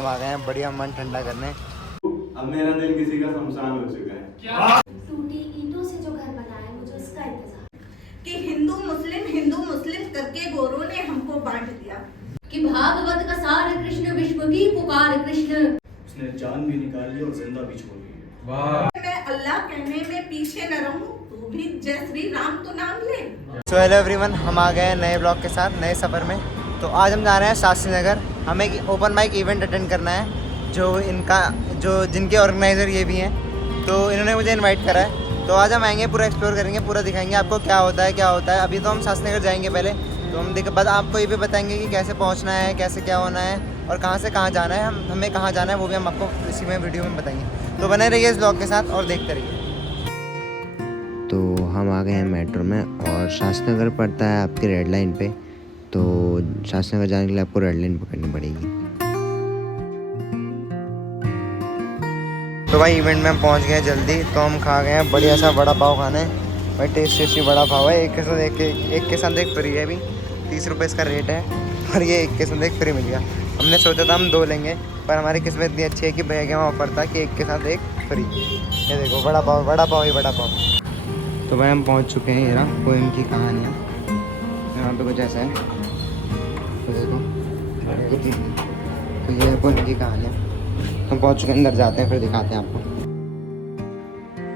हम आ गए हैं बढ़िया मन ठंडा करने। अब मेरा दिल किसी का शमशान हो चुका है। क्या? टूटी ईंटों से जो घर बना है, मुझे उसका इंतजार कि हिंदू मुस्लिम करके गोरों ने हमको बांट दिया। कि भागवत का सार कृष्ण, विश्व की पुकार कृष्ण। उसने जान भी निकाली और जिंदा भी छोड़ दी। वाह। मैं अल्लाह कहने में पीछे न रहूं, तू भी जय श्री राम तो नाम ले। सो हेलो एवरीवन, हम आ गए हैं नए ब्लॉग के साथ, नए सफ़र में। तो आज हम जा रहे हैं शास्त्री नगर। हमें एक ओपन माइक इवेंट अटेंड करना है, जो जिनके ऑर्गेनाइज़र ये भी हैं, तो इन्होंने मुझे इनवाइट करा है। तो आज हम आएंगे, पूरा एक्सप्लोर करेंगे, पूरा दिखाएंगे आपको क्या होता है। अभी तो हम शास्त्री नगर जाएंगे पहले, तो हम आपको ये भी बताएंगे कि कैसे पहुंचना है, कैसे क्या होना है और कहाँ से कहाँ जाना है, हमें कहाँ जाना है वो भी हम आपको इसी में वीडियो में बताएंगे। तो बने रहिए इस ब्लॉग के साथ और देखते रहिए। तो हम आ गए हैं मेट्रो में और शास्त्री नगर पड़ता है आपके रेड लाइन पे। तो शास्त्री नगर जाने के लिए आपको रेड लाइन पकड़नी पड़ेगी। तो भाई इवेंट में हम पहुंच गए जल्दी। तो हम खा गए हैं बढ़िया सा वड़ा पाव खाने। भाई टेस्टी वड़ा पाव है, एक के साथ एक फ्री है। अभी 30 रुपये इसका रेट है और ये एक के साथ एक फ्री मिल गया। हमने सोचा था हम 2 लेंगे, पर हमारी किस्मत इतनी अच्छी है कि भैया के वहाँ ऑफर था कि एक के साथ एक फ्री। ये देखो वड़ा पाव। तो भाई हम पहुंच चुके हैं। ये रहा पोएम की कहानियाँ, यहाँ पे कुछ ऐसा है। तो देखो, तो ये पोएम की कहानियाँ। हम पहुंच चुके हैं, अंदर जाते हैं फिर दिखाते हैं आपको।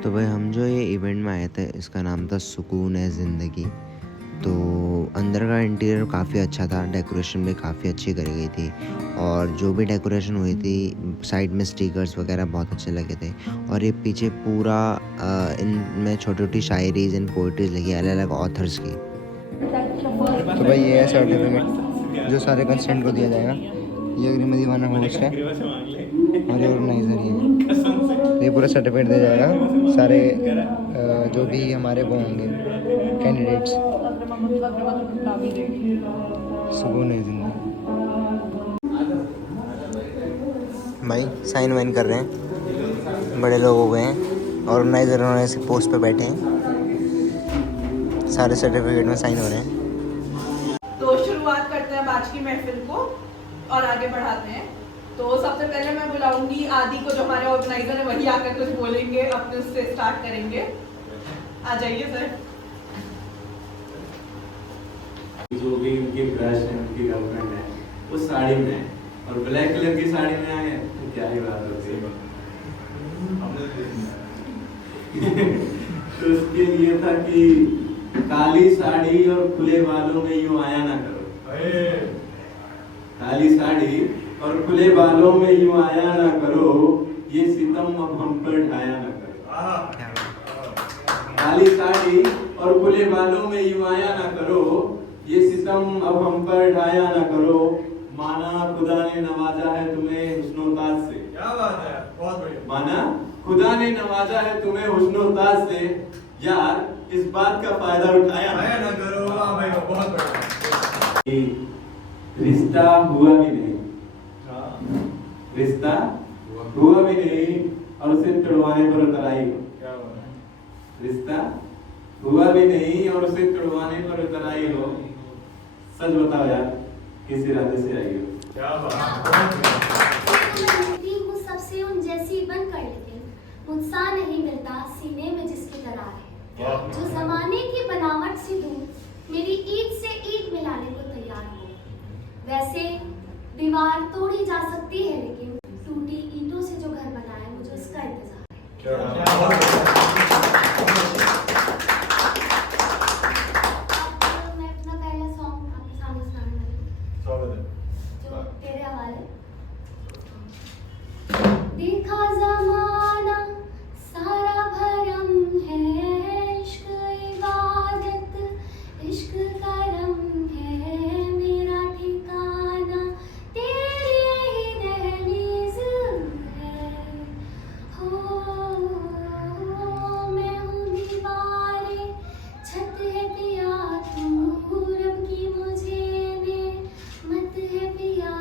तो भाई हम जो ये इवेंट में आए थे, इसका नाम था सुकून है ज़िंदगी। तो अंदर का इंटीरियर काफ़ी अच्छा था, डेकोरेशन भी काफ़ी अच्छी करी गई थी और जो भी डेकोरेशन हुई थी साइड में स्टिकर्स वगैरह बहुत अच्छे लगे थे। और ये पीछे पूरा इनमें छोटी छोटी शायरीज एंड पोइट्रीज लगी अलग अलग ऑथर्स की। तो भाई ये है सर्टिफिकेट जो सारे कंस्टेंट को दिया जाएगा। ये अग्रिम दीवाना होस्ट है और ये ऑर्गेनाइजर ही है। ये पूरा सर्टिफिकेट दिया जाएगा सारे जो भी हमारे वो होंगे कैंडिडेट्स। सुकून है जिंदगी। भाई साइन वाइन कर रहे हैं, बड़े लोग हो गए हैं, ऑर्गेनाइजर उन्होंने इस पोस्ट पे बैठे हैं, सारे सर्टिफिकेट में साइन हो रहे हैं। तो शुरुआत करते हैं आज की महफिल को और आगे बढ़ाते हैं। तो सबसे पहले मैं बुलाऊंगी आदि को, जो हमारे ऑर्गेनाइजर है, वही आकर कुछ बोलेंगे, अपने उससे स्टार्ट करेंगे। आ जाइए सर। जो भी उनकी क्रश है, उनकी गर्लफ्रेंड है, वो साड़ी में है और ब्लैक कलर की साड़ी में आए हैं, तो क्या ही बात होती है। तो उसके लिए था कि काली साड़ी और खुले बालों में यूं आया ना करो। काली साड़ी और खुले बालों में यूं आया ना करो, ये सितम अब हम पर ढाया ना करो। काली साड़ी और खुले बालों में यूं आया ना करो, ये सितम अब हम पर ढाया ना करो। माना खुदा ने नवाजा है तुम्हें हुस्नो-ताज से। क्या बात है, बहुत बढ़िया। माना खुदा ने नवाजा है तुम्हें हुस्नो-ताज से, यार इस बात का फायदा उठाया ना करो। भाई बहुत बढ़िया। रिश्ता हुआ भी नहीं, रिश्ता हुआ भी नहीं और उसे तुड़वाने पर उतर आई हो। रिश्ता हुआ भी नहीं और उसे तुड़वाने पर उतर आई हो। सच बताओ यार, किस इरादे से आई हो? क्या बात। हूँ सबसे उन जैसी बनकर, लेकिन मुझसा नहीं मिलता सीने में जिसकी दरार है। जो जमाने की बनावट से दूर मेरी ईद से ईद मिलाने को तैयार हो। वैसे दीवार तोड़ी जा सकती है, लेकिन टूटी ईंटों से जो घर बना है, मुझे उसका इंतजार है। मैं अपना पहला सॉन्ग आपके सामने सुनाने वाली हूँ, जो तेरे हवाले। देखा ज़माना सारा भरम है, इश्क इबादत इश्क करम है, मेरा ठिकाना तेरे ही दहलीज है। हो मैं हूँ दीवारें, छत है पिया तू रब की मुझे नेमत है पिया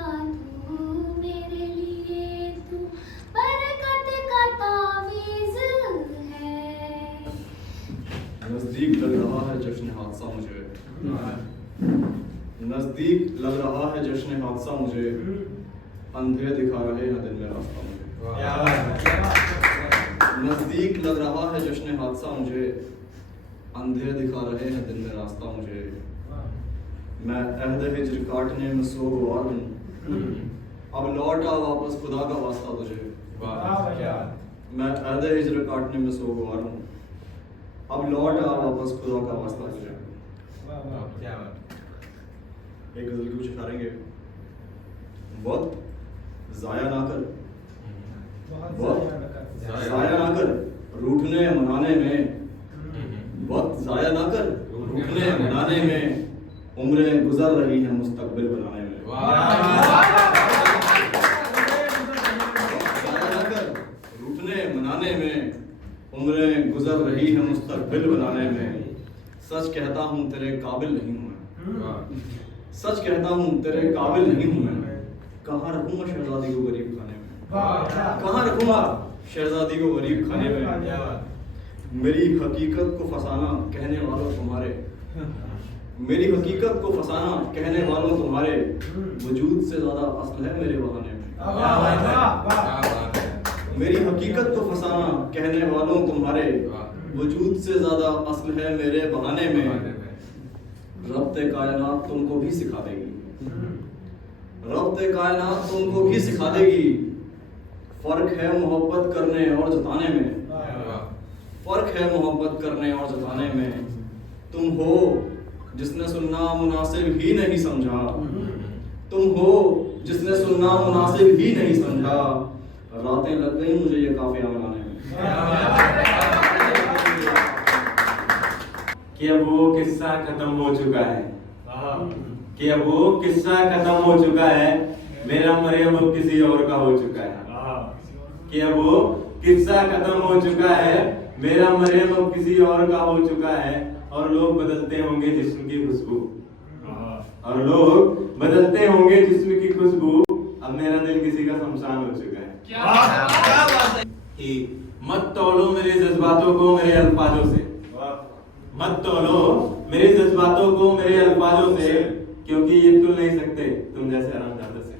तू मेरे लिए, तू बरकत का तावीज़ है। नजदीक लग रहा है जश्न हादसा मुझे, नजदीक लग रहा है जश्न हादसा मुझे। अंधे दिखा रहे हैं दिन में रास्ता मुझे। नजदीक लग रहा है जश्न हादसा मुझे, अंधे दिखा रहे हैं दिन में रास्ता मुझे। मैं अहद हिज्र काटने में सोगवार हूँ, अब लौट आ वापस खुदा का वास्ता तुझे। मैं अहद हिज्र काटने में सोगवार हूँ, अब लौट आ वापस खुदा का वास्ता तुझे। एक गजल की कुछ उतारेंगे। वक्त जाया ना कर, वक्त जाया ना कर रूठने मनाने में, वक्त जाया ना कर रूठने मनाने में, उम्रें गुजर रही हैं मुस्तकबिल बनाने में। जाया ना कर रूठने मनाने में, उम्रें गुजर रही हैं मुस्तकबिल बनाने में। सच कहता हूँ तेरे काबिल नहीं हूँ मैं, सच कहता हूँ तेरे काबिल नहीं हूँ मैं। कहाँ रखूंगा शहजादी को गरीब खाने में, कहाँ रखूंगा शहजादी को गरीब खाने में। मेरी हकीकत को फसाना कहने वालों तुम्हारे, मेरी हकीकत को फसाना कहने वालों तुम्हारे, वजूद से ज्यादा असल है मेरे बहाने में। मेरी हकीकत को फसाना कहने वालों तुम्हारे, वजूद से ज्यादा असल है मेरे बहाने में। रब्ते कायनात तुमको भी सिखा देगी, रब्ते कायनात तुमको भी सिखा देगी। फर्क है मोहब्बत करने और जताने में, फर्क है मोहब्बत करने और जताने में। तुम हो जिसने सुनना मुनासिब ही नहीं समझा, तुम हो जिसने सुनना मुनासिब ही नहीं समझा। रातें लग गई मुझे ये काफिया बनाने में। कि अब वो किस्सा खत्म हो चुका है, कि अब वो किस्सा खत्म हो चुका है, मेरा मरियम अब किसी और का हो चुका है। कि अब वो किस्सा खत्म हो चुका है, मेरा मरियम अब किसी और का हो चुका है। और लोग बदलते होंगे जिस्म की खुशबू, और लोग बदलते होंगे जिस्म की खुशबू, अब मेरा दिल किसी का शमशान हो चुका है। क्या बात है। कि मत तोलो मेरे जज्बातों को मेरे अल्फाजों से, मत तोलो मेरे जज्बातों को मेरे अल्फाजों से, क्योंकि ये तुल नहीं सकते तुम जैसे आरामदादा से।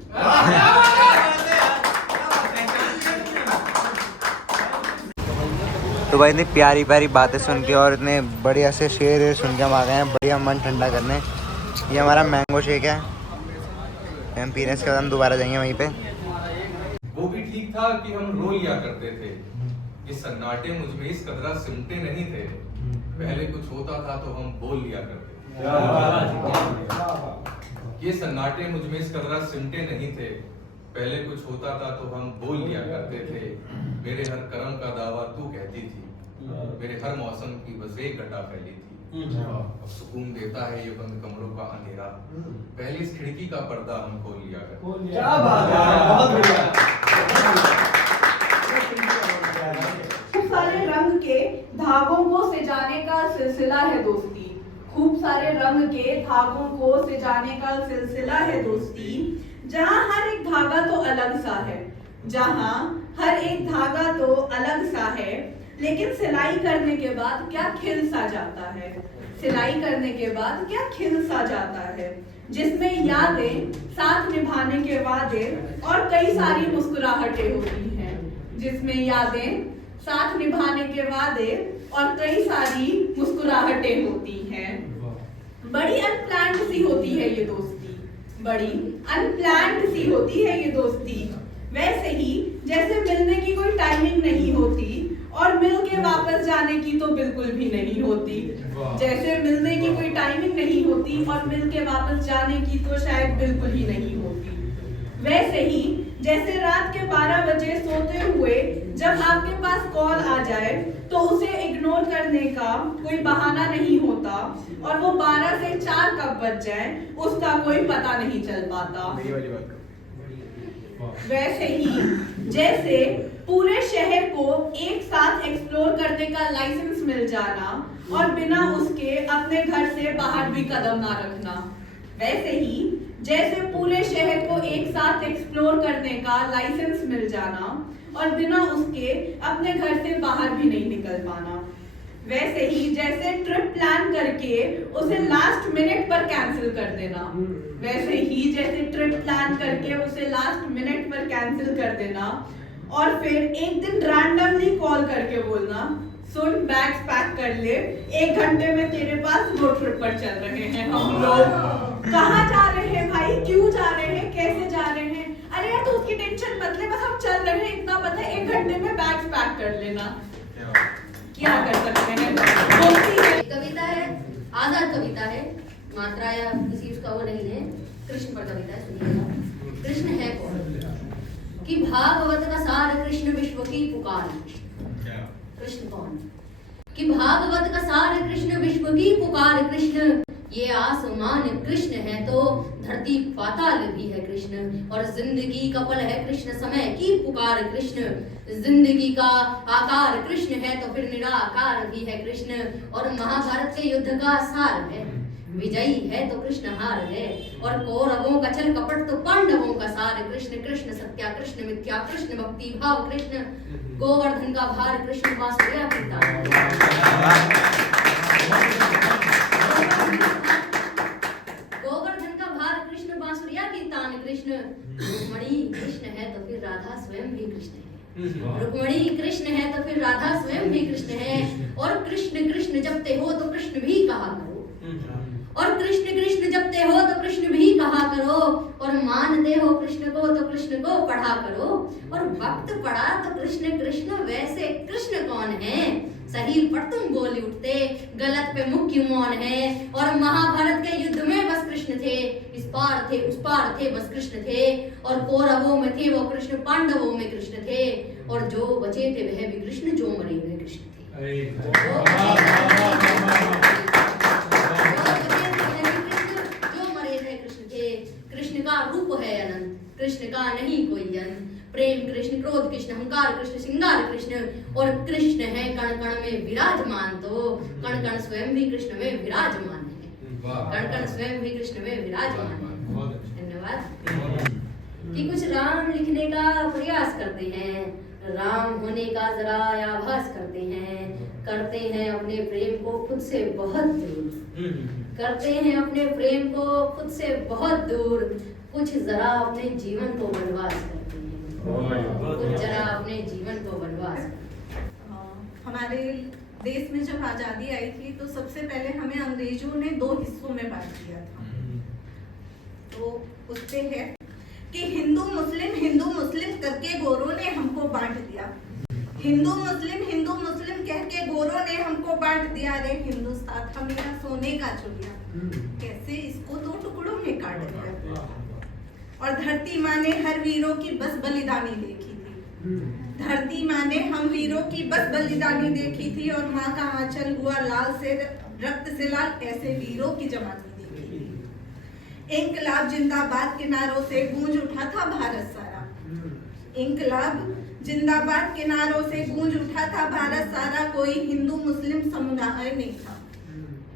तो भाई इतनी प्यारी प्यारी बातें सुन के और इतने बढ़िया से शेर सुन के हम आ गए हैं बढ़िया मन ठंडा करने। ये हमारा मैंगो शेक है, हम पीने के बाद हम दोबारा जाएंगे वहीं पे। वो भी ठीक था कि हम रो लिया करते थे, ये सन्नाटे मुझ में इस कदरा सिमटे नहीं थे। पहले कुछ होता था तो हम बोल लिया करते थे, ये सन्नाटे मुझ में इस कदरा सिमटे नहीं थे। पहले कुछ होता था तो हम बोल लिया करते थे। मेरे हर करम का दावा तू कहती थी, मेरे हर मौसम की बस एक घटा फैली थी। अब सुकून देता है ये बंद कमरों का अंधेरा, पहले इस खिड़की का पर्दा हम खोल लिया करते। क्या बात है, बहुत बढ़िया। खूब सारे रंग के धागों को सिजाने का सिलसिला है दोस्ती, खूब सारे रंग के धागों को सिजाने का सिलसिला है दोस्ती। जहाँ हर एक धागा तो अलग सा है, जहाँ हर एक धागा तो अलग सा है, लेकिन सिलाई करने के बाद क्या खिल सा जाता है, सिलाई करने के बाद क्या खिल सा जाता है। जिसमें यादें साथ निभाने के वादे और कई सारी मुस्कुराहटें होती हैं, जिसमें यादें साथ निभाने के वादे और कई सारी मुस्कुराहटें होती हैं। बड़ी अनप्लान्ड सी होती है ये दोस्ती, बड़ी अनप्लान्ड सी होती है ये दोस्ती। वैसे ही जैसे मिलने की कोई टाइमिंग नहीं होती और मिल के वापस जाने की तो बिल्कुल भी नहीं होती। जैसे मिलने की कोई टाइमिंग नहीं होती और मिल के वापस जाने की तो शायद बिल्कुल ही नहीं होती। वैसे ही जैसे रात के 12 बजे सोते हुए जब आपके पास कॉल आ जाए तो उसे इग्नोर करने का कोई बहाना नहीं होता और वो 12 से 4 कब बज जाए उसका कोई पता नहीं चल पाता। वैसे ही जैसे पूरे शहर को एक साथ एक्सप्लोर करने का लाइसेंस मिल जाना और बिना उसके अपने घर से बाहर भी कदम ना रखना, वैसे ही जैसे पूरे शहर को एक साथ एक्सप्लोर करने का लाइसेंस मिल जाना और बिना उसके अपने घर से बाहर भी नहीं निकल पाना, वैसे ही जैसे ट्रिप प्लान करके उसे लास्ट मिनट पर कैंसिल कर देना, वैसे ही जैसे ट्रिप प्लान करके उसे लास्ट मिनट पर कैंसिल कर देना और फिर एक दिन रैंडमली कॉल करके बोलना, सुन बैग्स पैक कर ले, 1 घंटे में तेरे पास रोड ट्रिप पर चल रहे हैं हम लोग। कहाँ जा रहे हैं भाई, क्यों जा रहे हैं, कैसे जा रहे हैं? अरे यार तो उसकी टेंशन मत ले, बस हम चल रहे हैं इतना पता है, 1 घंटे में बैग्स पैक कर लेना। क्या कर सकते हैं, बोलती है। कविता है, आजाद कविता है, मात्रा या किसी उसका वो नहीं है, कृष्ण पर कविता है, सुनिएगा। कृष्ण है कौन कि भागवत का सार कृष्ण विश्व की पुकार। कृष्ण कौन कि भागवत का सार कृष्ण विश्व की पुकार। कृष्ण ये आसमान कृष्ण है तो धरती पाताल भी है कृष्ण, और जिंदगी का पल है कृष्ण, समय की पुकार। कृष्ण जिंदगी का आकार कृष्ण है तो फिर निराकार भी है कृष्ण, और महाभारत के युद्ध का सार है। विजयी है तो कृष्ण हार है, और कौरवों का छल कपट तो पांडवों का सार। कृष्ण कृष्ण सत्या कृष्ण मिथ्या कृष्ण भक्ति भाव कृष्ण, गोवर्धन का भार कृष्ण बांसुरिया की तान। गोवर्धन का भार कृष्ण बांसुरिया की तान। कृष्ण रुक्मणी कृष्ण है तो फिर राधा स्वयं भी कृष्ण है। रुक्मणी कृष्ण है तो फिर राधा स्वयं भी कृष्ण है, और कृष्ण कृष्ण जपते हो तो कृष्ण भी कहा करो, और कृष्ण कृष्ण जपते हो तो कृष्ण भी कहा करो, और मानते हो कृष्ण को तो कृष्ण को पढ़ा करो, और भक्त पढ़ा तो कृष्ण कृष्ण, वैसे कृष्ण कौन है? सही पर तुम बोली उठते, गलत पे मुख्य मौन है। और महाभारत के युद्ध में बस कृष्ण थे, इस पार थे उस पार थे बस कृष्ण थे, और कौरवों में थे वो कृष्ण, पांडवों में कृष्ण थे, और जो बचे थे वह भी कृष्ण, जो मरे हुए कृष्ण थे। कृष्ण का रूप है अनंत, कृष्ण का नहीं कोई अंत। प्रेम कृष्ण, क्रोध कृष्ण, अहंकार कृष्ण, श्रृंगार कृष्ण, और कृष्ण है कण कण में विराजमान, तो कण कण स्वयं भी कृष्ण में विराजमान है। कण कण स्वयं भी कृष्ण में विराजमान है। धन्यवाद। कि कुछ राम लिखने का प्रयास करते हैं, राम होने का जरा आभास करते हैं अपने प्रेम को खुद से बहुत दूर, करते हैं अपने प्रेम को खुद से बहुत दूर, कुछ जरा अपने जीवन को वनवास करते हैं, कुछ जरा अपने जीवन को वनवास। हमारे देश में जब आजादी आई थी तो सबसे पहले हमें अंग्रेजों ने 2 हिस्सों में बांट दिया था। तो उसपे है कि हिंदू मुस्लिम करके गोरों ने हमको बांट दिया। हिंदू मुस्लिम कह के गोरों ने हमको बांट दिया। रे हिंदुस्तान था मेरा सोने का चिड़िया, कैसे इसको 2 टुकड़ों में काट दिया। और धरती माँ ने हर वीरों की बस बलिदानी देखी थी, धरती माँ ने हम वीरों की बस बलिदानी देखी थी, और माँ का आंचल हुआ लाल से रक्त से लाल, ऐसे वीरों की जमाती देखी थी। इंकलाब जिंदाबाद के नारों से गूंज उठा था भारत सारा, इंकलाब जिंदाबाद के नारों से गूंज उठा था भारत सारा। कोई हिंदू मुस्लिम समुदाय नहीं था,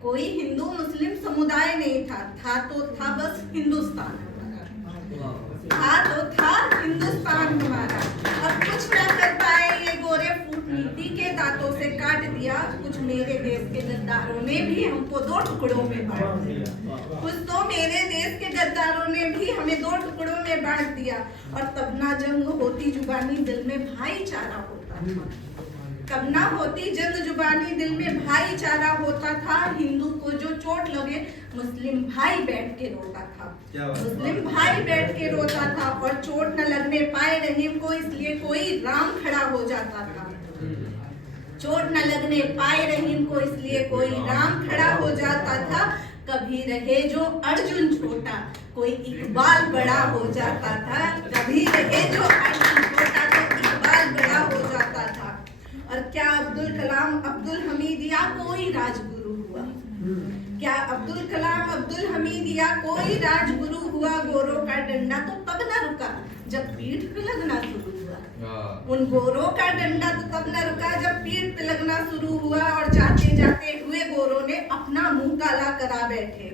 कोई हिंदू मुस्लिम समुदाय नहीं था, था तो था बस हिंदुस्तान हमारा, था तो था हिंदुस्तान हमारा। अब कुछ ना कर पाए ये गोरे कूटनीति के दांतों से काट दिया, कुछ मेरे देश के गद्दारों ने भी हमको 2 टुकड़ों में बांट दिया, कुछ तो मेरे देश के गद्दारों ने भी हमें 2 टुकड़ों में बांट दिया। और तब ना जंग होती जुबानी दिल में भाईचारा होता था, तब ना होती जंग जुबानी दिल में भाईचारा होता था। हिंदू को जो चोट लगे मुस्लिम भाई बैठ के रोता था, मुस्लिम भाई बैठ के रोता था, और चोट न लगने पाए रहीम को इसलिए कोई राम खड़ा हो जाता था, चोट न लगने पाए रहीम को इसलिए कोई राम खड़ा हो जाता था। कभी रहे जो अर्जुन छोटा कोई इकबाल बड़ा हो जाता था, कभी रहे जो अर्जुन छोटा तो इकबाल बड़ा हो जाता था। और क्या अब्दुल कलाम अब्दुल हमीद या कोई राजगुरु हुआ, क्या अब्दुल कलाम अब्दुल हमीद या कोई राजगुरु हुआ। गोरों का डंडा तो तब न रुका जब पीठ पे लगना शुरू हुआ, उन गोरों का डंडा तो तब न रुका जब पीठ पे लगना शुरू हुआ। और जाते जाते हुए गोरों ने अपना मुंह काला करा बैठे,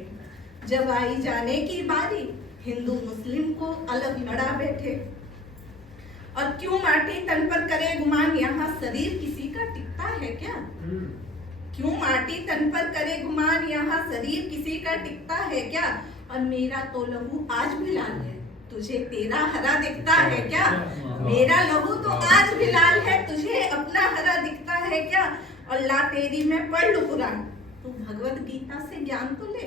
जब आई जाने की बारी हिंदू मुस्लिम को अलग लड़ा बैठे। और क्यों माटी तन पर करे गुमान, यहाँ शरीर किसी का टिकता है क्या, क्यों माटी तन पर करे गुमान, यहाँ शरीर किसी का टिकता है क्या? और मेरा तो लहू आज भी लाल है, तुझे तेरा हरा दिखता है क्या? मेरा लहू तो आज भी लाल है, तुझे अपना हरा दिखता है क्या? और ला तेरी मैं पढ़ लूं कुरान, तू भगवत गीता से ज्ञान तो ले।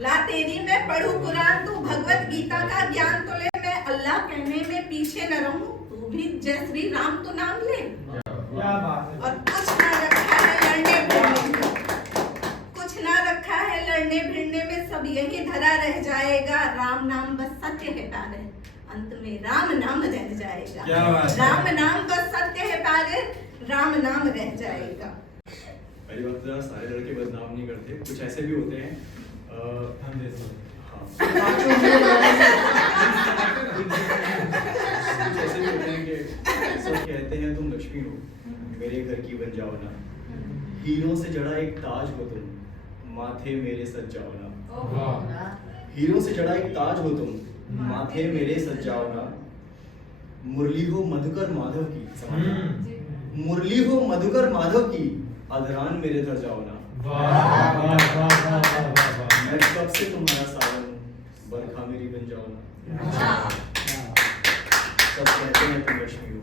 ला तेरी मैं पढ़ूं कुरान, तू भगवत गीता का ज्ञान तो ले। मैं अल्लाह कहने में पीछे न रहूं, तू भी जय श्री राम तो नाम ले। और कुछ ना रखा है लड़ने भिड़ने में, कुछ ना रखा है लड़ने भिड़ने में, सब यही धरा रह जाएगा। राम नाम बस सत्य है प्यारे, अंत में राम नाम रह जाएगा। राम नाम बस सत्य है प्यारे, राम नाम रह जाएगा। पहली बात तो सारे लड़के बदनाम नहीं करते, कुछ ऐसे भी होते हैं हाँ कुछ ऐसे भी होते हैं कि सब कहते हैं तुम लक्ष्मी हो, मेरे घर की बन जाओ ना। हीरों से जड़ा एक ताज हो तुम, माथे मेरे सज जाओ ना। हीरों से जड़ा एक ताज हो तुम, माथे मेरे सज जाओ ना। मुरली हो मधुकर माधव की, मुरली हो मधुकर माधव की, अधरान मेरे धर जाओ ना। मैं कब से तुम्हारा सावन हूँ, बरखा मेरी बन जाओ ना। सब कहते हैं तुम लक्ष्मी हो,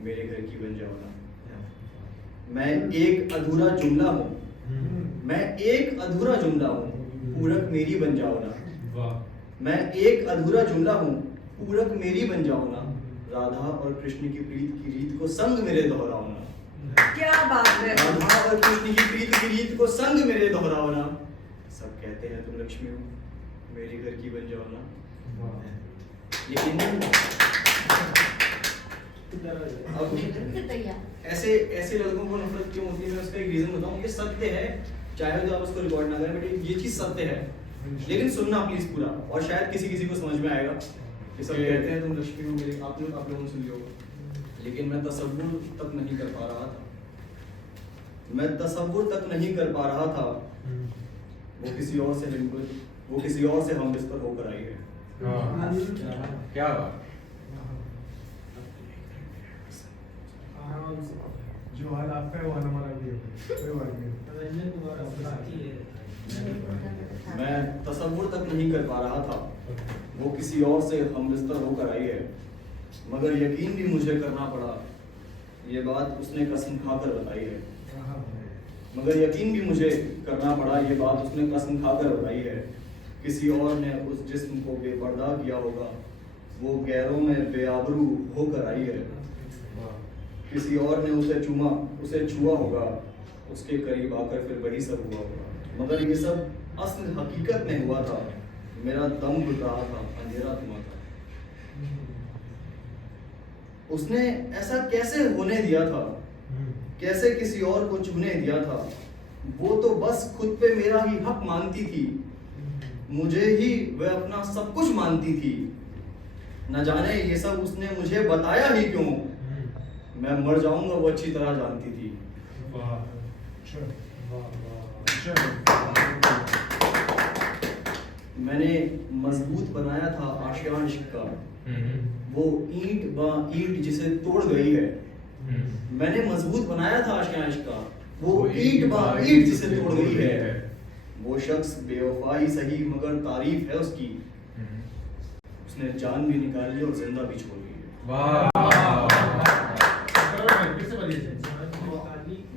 मेरे घर की बन जाओ ना। मैं एक अधूरा जुमला हूँ, मैं एक अधूरा जुमला हूँ, पूरक मेरी बन जाओ ना। मैं एक अधूरा जुमला हूँ, पूरक मेरी बन जाओ ना। राधा और कृष्ण की प्रीत की रीत को संग मेरे दोहराओ ना। क्या बात है। राधा और कृष्ण की प्रीत की रीत को संग मेरे दोहराओ ना। सब कहते हैं तुम लक्ष्मी हो, मेरे घर की बन जाओ ना। लेकिन अब ऐसे ऐसे लड़कों को नफरत क्यों होती है, मैं उसका एक रीजन बताऊं। ये सत्य है, चाहे तो आप उसको रिकॉर्ड ना करें, बट ये चीज सत्य है। लेकिन सुनना प्लीज पूरा, और शायद किसी किसी को समझ में आएगा। ये सब कहते हैं तुम लक्ष्मी हो, मेरे आप लोगों ने सुन लिया होगा, लेकिन मैं तसव्वुर तक नहीं कर पा रहा था। मैं तसव्वुर तक नहीं कर पा रहा था, वो किसी और से वो किसी और से हम बिस्तर होकर आई है। क्या बात। जो हाल आपका है वो हाल हमारा भी है, कोई बात नहीं। मैं तसव्वुर तक नहीं कर पा रहा था, वो किसी और से हम बिस्तर होकर आई है। मगर यकीन भी मुझे करना पड़ा, ये बात उसने कसम खाकर बताई है। मगर यकीन भी मुझे करना पड़ा, ये बात उसने कसम खाकर बताई है। किसी और ने उस जिस्म को बेपर्दा किया होगा, वो गैरों में बेआबरू होकर आई है। किसी और ने उसे छुआ होगा, उसके करीब आकर फिर वही सब हुआ होगा। मगर ये सब असल हकीकत में हुआ था, मेरा दम घुट रहा था, अंधेरा थमा था। उसने ऐसा कैसे होने दिया था, कैसे किसी और को छूने दिया था। वो तो बस खुद पे मेरा ही हक मानती थी, मुझे ही वह अपना सब कुछ मानती थी। न जाने ये सब उसने मुझे बताया ही क्यों, मैं मर जाऊंगा वो अच्छी तरह जानती थी। मैंने मजबूत बनाया था आशियान इश्क का, वो ईंट बा ईंट जिसे तोड़ गई है। मैंने मजबूत बनाया था आशियान इश्क का, वो ईंट बा ईंट जिसे तोड़ गई है। वो शख्स बेवफा ही सही मगर तारीफ है उसकी, उसने जान भी निकाली और जिंदा भी छोड़ दी है।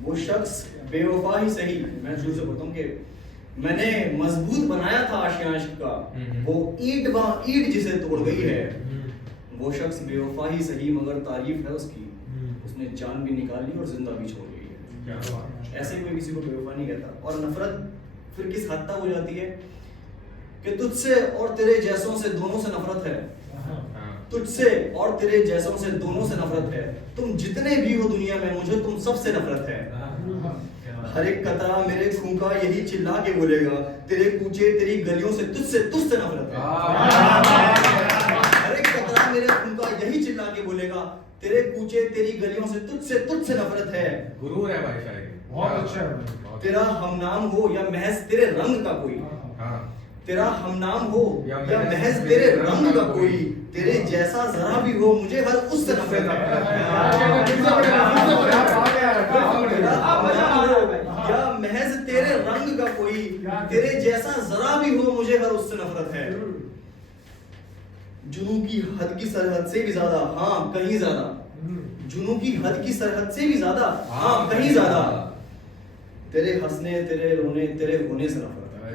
वो शख्स बेवफा ही सही, मैं शुरू से बोलता हूँ कि मैंने मजबूत बनाया था आशियान इश्क का, वो ईंट बा ईंट जिसे तोड़ गई है। वो शख्स बेवफा ही सही मगर तारीफ है उसकी, उसने जान भी निकाली और जिंदा भी छोड़ दी है। ऐसे कोई किसी को बेवफा नहीं कहता। और नफरत फिर किस हद तक हो जाती है कि तुझसे और तेरे जैसों से दोनों से नफरत है, तुझसे और तेरे जैसों से दोनों से नफरत है। तुम जितने भी हो दुनिया में, मुझे तुम सबसे नफरत है। हर एक कतरा मेरे खून का यही चिल्ला के बोलेगा, तेरे कूचे तेरी गलियों से तुझसे नफरत है। हर एक कतरा मेरे खून का यही चिल्ला के बोलेगा, तेरे कूचे तेरी गलियों से तुझसे नफरत है। गुरु है भाई शायद, बहुत अच्छा है। तेरा हमनाम हो या महज तेरे रंग का कोई, तेरा हमनाम हो या महज तेरे रंग का कोई, तेरे जैसा जरा भी हो मुझे हर उससे नफरत है। तेरा हमनाम तेरे रंग का कोई, तेरे जैसा जरा भी हो मुझे हर उससे नफरत है। जुनू की हद की सरहद से भी ज्यादा, हाँ कहीं ज्यादा, जुनू की हद की सरहद से भी ज्यादा, हाँ कहीं ज्यादा, तेरे हंसने तेरे रोने तेरे होने से नफरत है।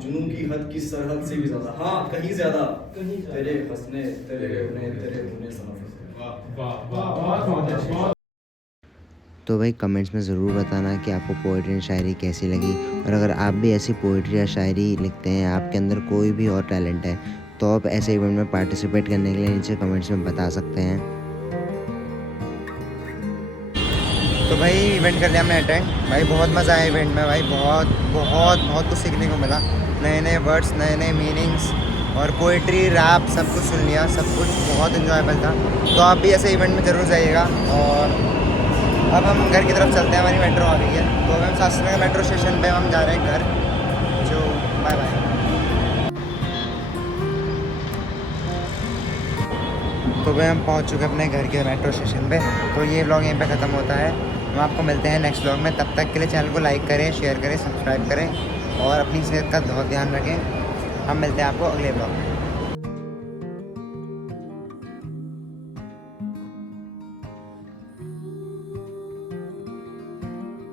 जुनू की हद की सरहद से भी ज्यादा, हाँ कहीं ज्यादा, तेरे हंसने तेरे रोने तेरे होने से नफरत है। तो भाई कमेंट्स में ज़रूर बताना कि आपको पोइट्री एंड शायरी कैसी लगी, और अगर आप भी ऐसी पोइट्री या शायरी लिखते हैं, आपके अंदर कोई भी और टैलेंट है, तो आप ऐसे इवेंट में पार्टिसिपेट करने के लिए नीचे कमेंट्स में बता सकते हैं। तो भाई इवेंट कर लिया हमने अटेंड। भाई बहुत मज़ा आया इवेंट में भाई, बहुत बहुत बहुत कुछ सीखने को मिला, नए नए वर्ड्स, नए नए मीनिंग्स, और पोइट्री रैप सब कुछ सुन लिया, सब कुछ बहुत इन्जॉयबल था। तो आप भी ऐसे इवेंट में ज़रूर जाइएगा। और अब हम घर की तरफ चलते हैं, हमारी मेट्रो आ गई है, तो हम शास्त्री मेट्रो स्टेशन पे हम जा रहे हैं घर। जो बाय बाय। तो भाई हम पहुंच चुके हैं अपने घर के मेट्रो स्टेशन पे। तो ये व्लॉग यहीं पे ख़त्म होता है, हम आपको मिलते हैं नेक्स्ट व्लॉग में। तब तक के लिए चैनल को लाइक करें, शेयर करें, सब्सक्राइब करें और अपनी सेहत का बहुत ध्यान रखें। हम मिलते हैं आपको अगले व्लॉग में।